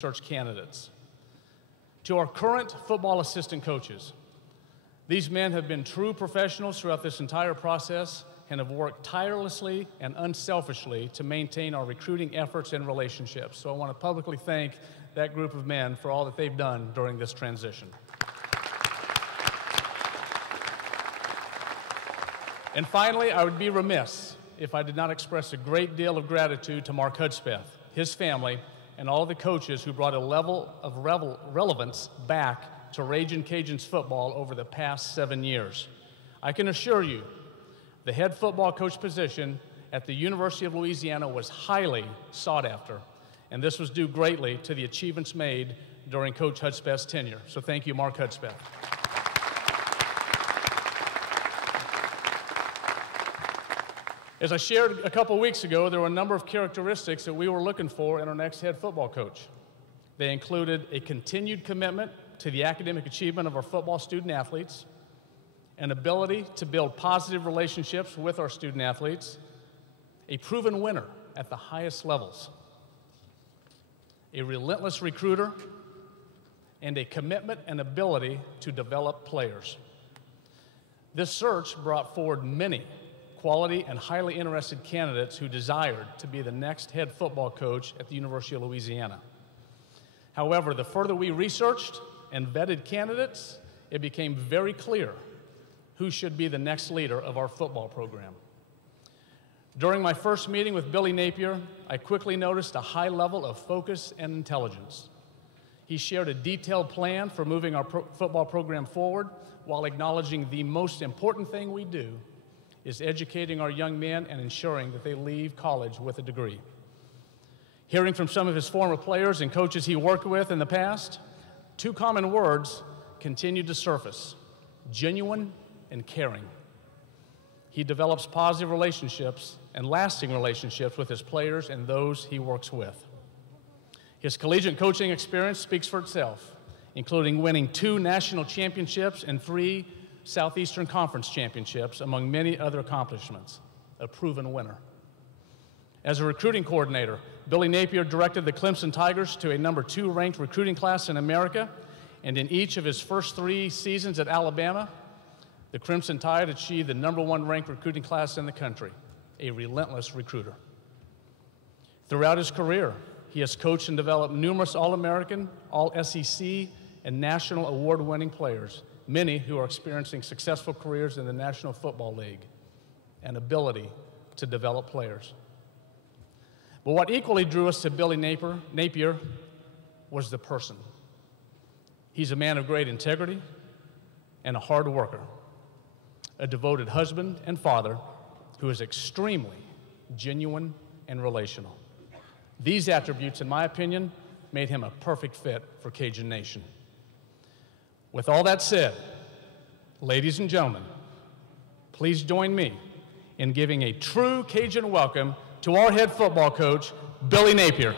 search candidates. To our current football assistant coaches, these men have been true professionals throughout this entire process and have worked tirelessly and unselfishly to maintain our recruiting efforts and relationships. So I want to publicly thank that group of men for all that they've done during this transition. And finally, I would be remiss if I did not express a great deal of gratitude to Mark Hudspeth, his family, and all the coaches who brought a level of relevance back to Ragin' Cajuns football over the past 7 years. I can assure you, the head football coach position at the University of Louisiana was highly sought after, and this was due greatly to the achievements made during Coach Hudspeth's tenure. So thank you, Mark Hudspeth. As I shared a couple weeks ago, there were a number of characteristics that we were looking for in our next head football coach. They included a continued commitment to the academic achievement of our football student athletes, an ability to build positive relationships with our student athletes, a proven winner at the highest levels, a relentless recruiter, and a commitment and ability to develop players. This search brought forward many quality and highly interested candidates who desired to be the next head football coach at the University of Louisiana. However, the further we researched and vetted candidates, it became very clear who should be the next leader of our football program. During my first meeting with Billy Napier, I quickly noticed a high level of focus and intelligence. He shared a detailed plan for moving our football program forward while acknowledging the most important thing we do is educating our young men and ensuring that they leave college with a degree. Hearing from some of his former players and coaches he worked with in the past, two common words continued to surface: genuine and caring. He develops positive relationships and lasting relationships with his players and those he works with. His collegiate coaching experience speaks for itself, including winning 2 national championships and 3 Southeastern Conference championships, among many other accomplishments. A proven winner. As a recruiting coordinator, Billy Napier directed the Clemson Tigers to a number 2 ranked recruiting class in America, and in each of his first 3 seasons at Alabama, the Crimson Tide achieved the number 1 ranked recruiting class in the country, a relentless recruiter. Throughout his career, he has coached and developed numerous All-American, All-SEC, and national award-winning players, many who are experiencing successful careers in the National Football League, and ability to develop players. But what equally drew us to Billy Napier was the person. He's a man of great integrity and a hard worker, a devoted husband and father who is extremely genuine and relational. These attributes, in my opinion, made him a perfect fit for Cajun Nation. With all that said, ladies and gentlemen, please join me in giving a true Cajun welcome to our head football coach, Billy Napier.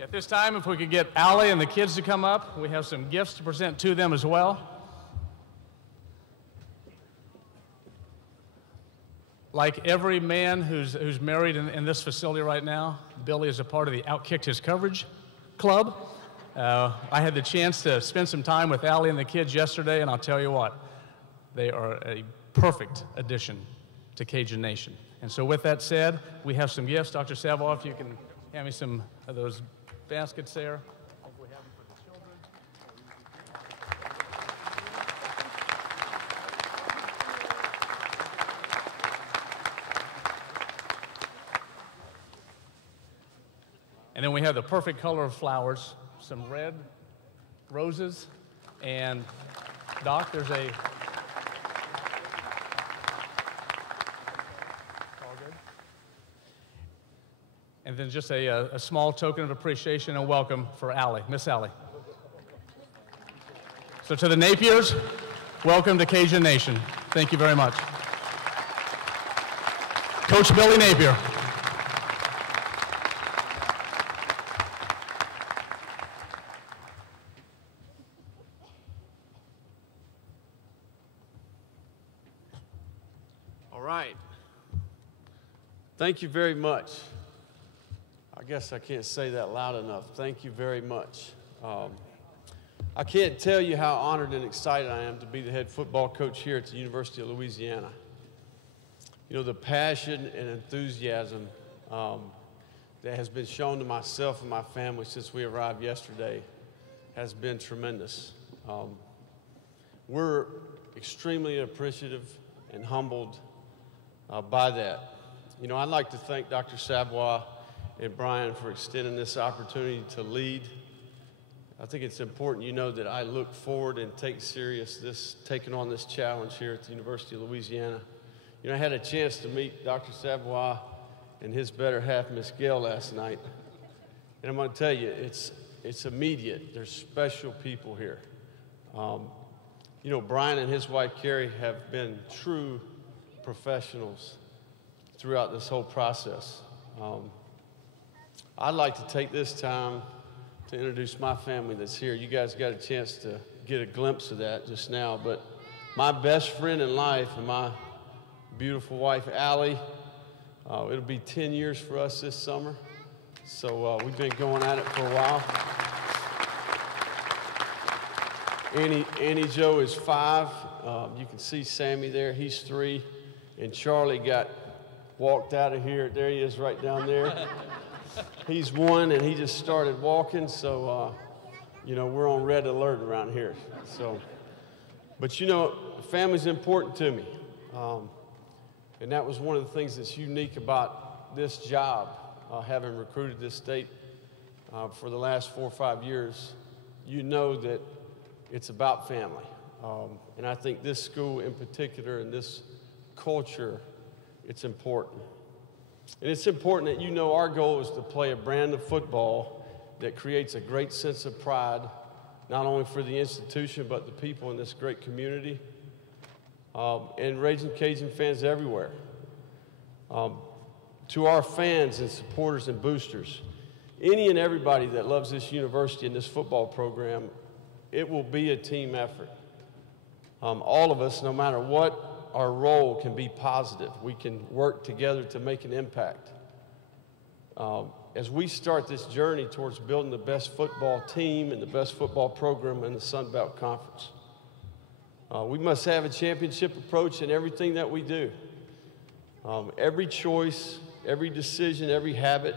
At this time, if we could get Allie and the kids to come up, we have some gifts to present to them as well. Like every man who's married in this facility right now, Billy is a part of the Outkicked His Coverage Club. I had the chance to spend some time with Allie and the kids yesterday, and I'll tell you what, they are a perfect addition to Cajun Nation. And so with that said, we have some gifts. Dr. Savoie, if you can hand me some of those baskets there. Hopefully have them for the children. And then we have the perfect color of flowers, some red roses And Doc, there's a... And then just a small token of appreciation and welcome for Allie, Miss Allie. So to the Napiers, welcome to Cajun Nation. Thank you very much. Coach Billy Napier. All right. Thank you very much. I guess I can't say that loud enough. Thank you very much. I can't tell you how honored and excited I am to be the head football coach here at the University of Louisiana. You know, the passion and enthusiasm that has been shown to myself and my family since we arrived yesterday has been tremendous. We're extremely appreciative and humbled by that. You know, I'd like to thank Dr. Savoy and Brian for extending this opportunity to lead. I think it's important you know that I look forward and take serious taking on this challenge here at the University of Louisiana. You know, I had a chance to meet Dr. Savoy and his better half, Miss Gail, last night. And I'm going to tell you, it's immediate. There's special people here. You know, Brian and his wife, Carrie, have been true professionals throughout this whole process. I'd like to take this time to introduce my family that's here. You guys got a chance to get a glimpse of that just now, but my best friend in life and my beautiful wife, Allie, it'll be 10 years for us this summer, so we've been going at it for a while. Annie Joe is 5. You can see Sammy there, he's 3, and Charlie got walked out of here. There he is right down there. He's 1, and he just started walking, so, you know, we're on red alert around here. So, but, you know, family's important to me, and that was one of the things that's unique about this job, having recruited this state for the last 4 or 5 years. You know that it's about family, and I think this school in particular and this culture, it's important. And it's important that you know our goal is to play a brand of football that creates a great sense of pride, not only for the institution, but the people in this great community, and Raging Cajun fans everywhere. To our fans and supporters and boosters, any and everybody that loves this university and this football program, it will be a team effort. All of us, no matter what our role, can be positive. We can work together to make an impact. As we start this journey towards building the best football team and the best football program in the Sun Belt Conference, we must have a championship approach in everything that we do. Every choice, every decision, every habit,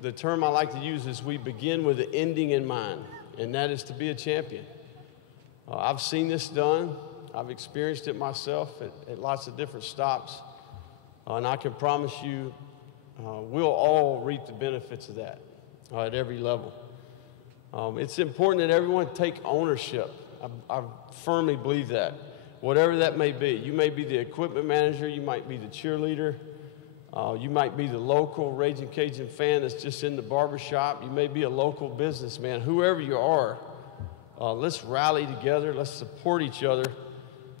the term I like to use is we begin with the ending in mind, and that is to be a champion. I've seen this done. I've experienced it myself at lots of different stops, and I can promise you we'll all reap the benefits of that at every level. It's important that everyone take ownership. I firmly believe that, whatever that may be. You may be the equipment manager, you might be the cheerleader, you might be the local Raging Cajun fan that's just in the barbershop, you may be a local businessman. Whoever you are, let's rally together, let's support each other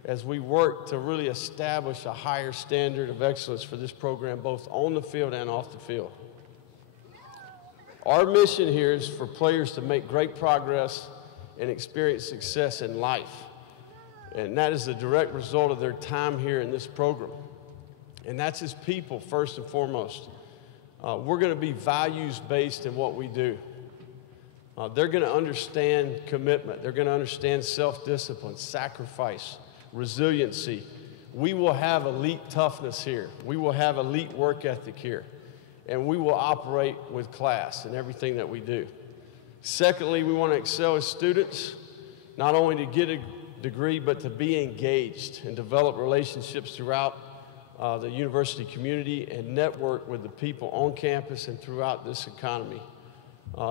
as we work to really establish a higher standard of excellence for this program, both on the field and off the field. Our mission here is for players to make great progress and experience success in life. And that is the direct result of their time here in this program. And that's as people, first and foremost. We're going to be values-based in what we do. They're going to understand commitment. They're going to understand self-discipline, sacrifice, resiliency. We will have elite toughness here. We will have elite work ethic here. And we will operate with class in everything that we do. Secondly, we want to excel as students, not only to get a degree, but to be engaged and develop relationships throughout the university community and network with the people on campus and throughout this economy.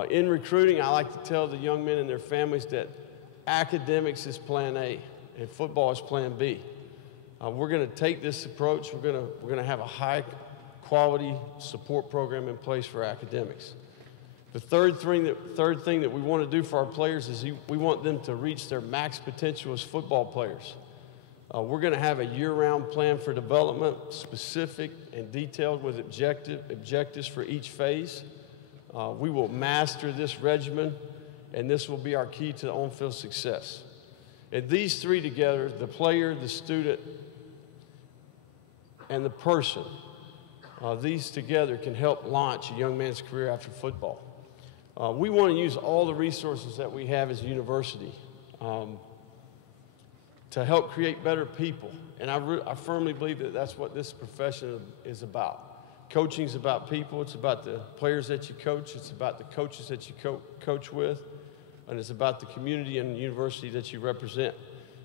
In recruiting, I like to tell the young men and their families that academics is plan A, and football is plan B. We're going to take this approach. We're going to have a high-quality support program in place for academics. The third thing that we want to do for our players is we want them to reach their max potential as football players. We're going to have a year-round plan for development, specific and detailed with objectives for each phase. We will master this regimen, and this will be our key to on-field success. And these three together, the player, the student, and the person, these together can help launch a young man's career after football. We want to use all the resources that we have as a university to help create better people. And I firmly believe that that's what this profession is about. Coaching is about people. It's about the players that you coach. It's about the coaches that you coach with. And it's about the community and the university that you represent.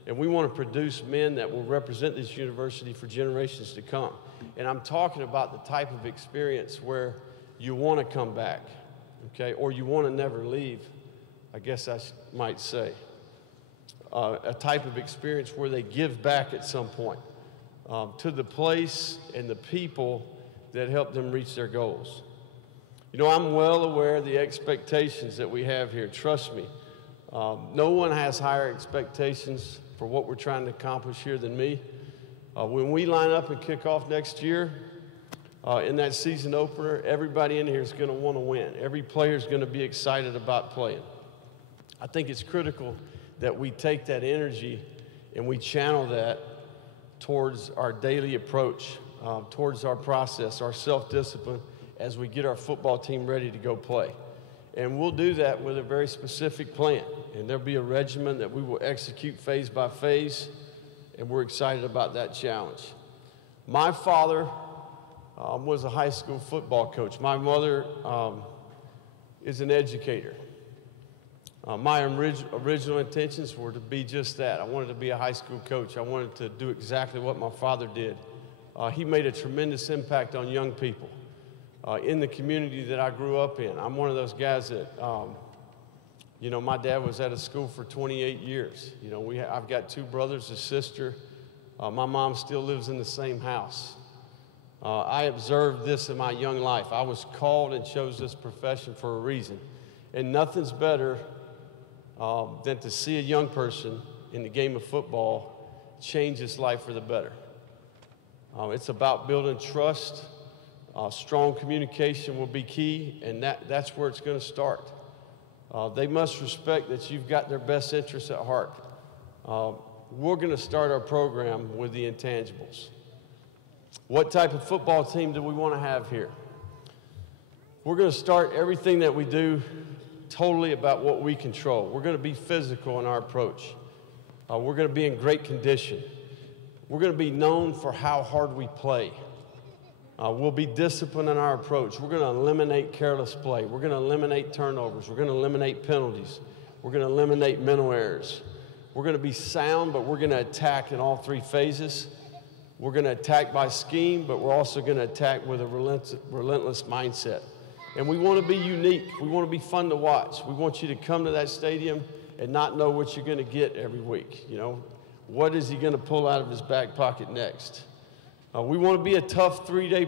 And we want to produce men that will represent this university for generations to come. And I'm talking about the type of experience where you want to come back, okay, or you want to never leave, I guess I might say. A type of experience where they give back at some point to the place and the people that help them reach their goals. You know, I'm well aware of the expectations that we have here. Trust me, no one has higher expectations for what we're trying to accomplish here than me. When we line up and kick off next year, in that season opener, everybody in here is going to want to win. Every player is going to be excited about playing. I think it's critical that we take that energy and we channel that towards our daily approach, towards our process, our self-discipline, as we get our football team ready to go play. And we'll do that with a very specific plan. And there'll be a regimen that we will execute phase by phase, and we're excited about that challenge. My father was a high school football coach. My mother is an educator. My original intentions were to be just that. I wanted to be a high school coach. I wanted to do exactly what my father did. He made a tremendous impact on young people in the community that I grew up in. I'm one of those guys that, you know, my dad was at a school for 28 years. You know, I've got two brothers, a sister. My mom still lives in the same house. I observed this in my young life. I was called and chose this profession for a reason. And nothing's better than to see a young person in the game of football change his life for the better. It's about building trust. Strong communication will be key, and that's where it's going to start. They must respect that you've got their best interests at heart. We're going to start our program with the intangibles. What type of football team do we want to have here? We're going to start everything that we do totally about what we control. We're going to be physical in our approach. We're going to be in great condition. We're going to be known for how hard we play. We'll be disciplined in our approach. We're going to eliminate careless play. We're going to eliminate turnovers. We're going to eliminate penalties. We're going to eliminate mental errors. We're going to be sound, but we're going to attack in all three phases. We're going to attack by scheme, but we're also going to attack with a relentless mindset. And we want to be unique. We want to be fun to watch. We want you to come to that stadium and not know what you're going to get every week. You know, what is he going to pull out of his back pocket next? We want to be a tough three-day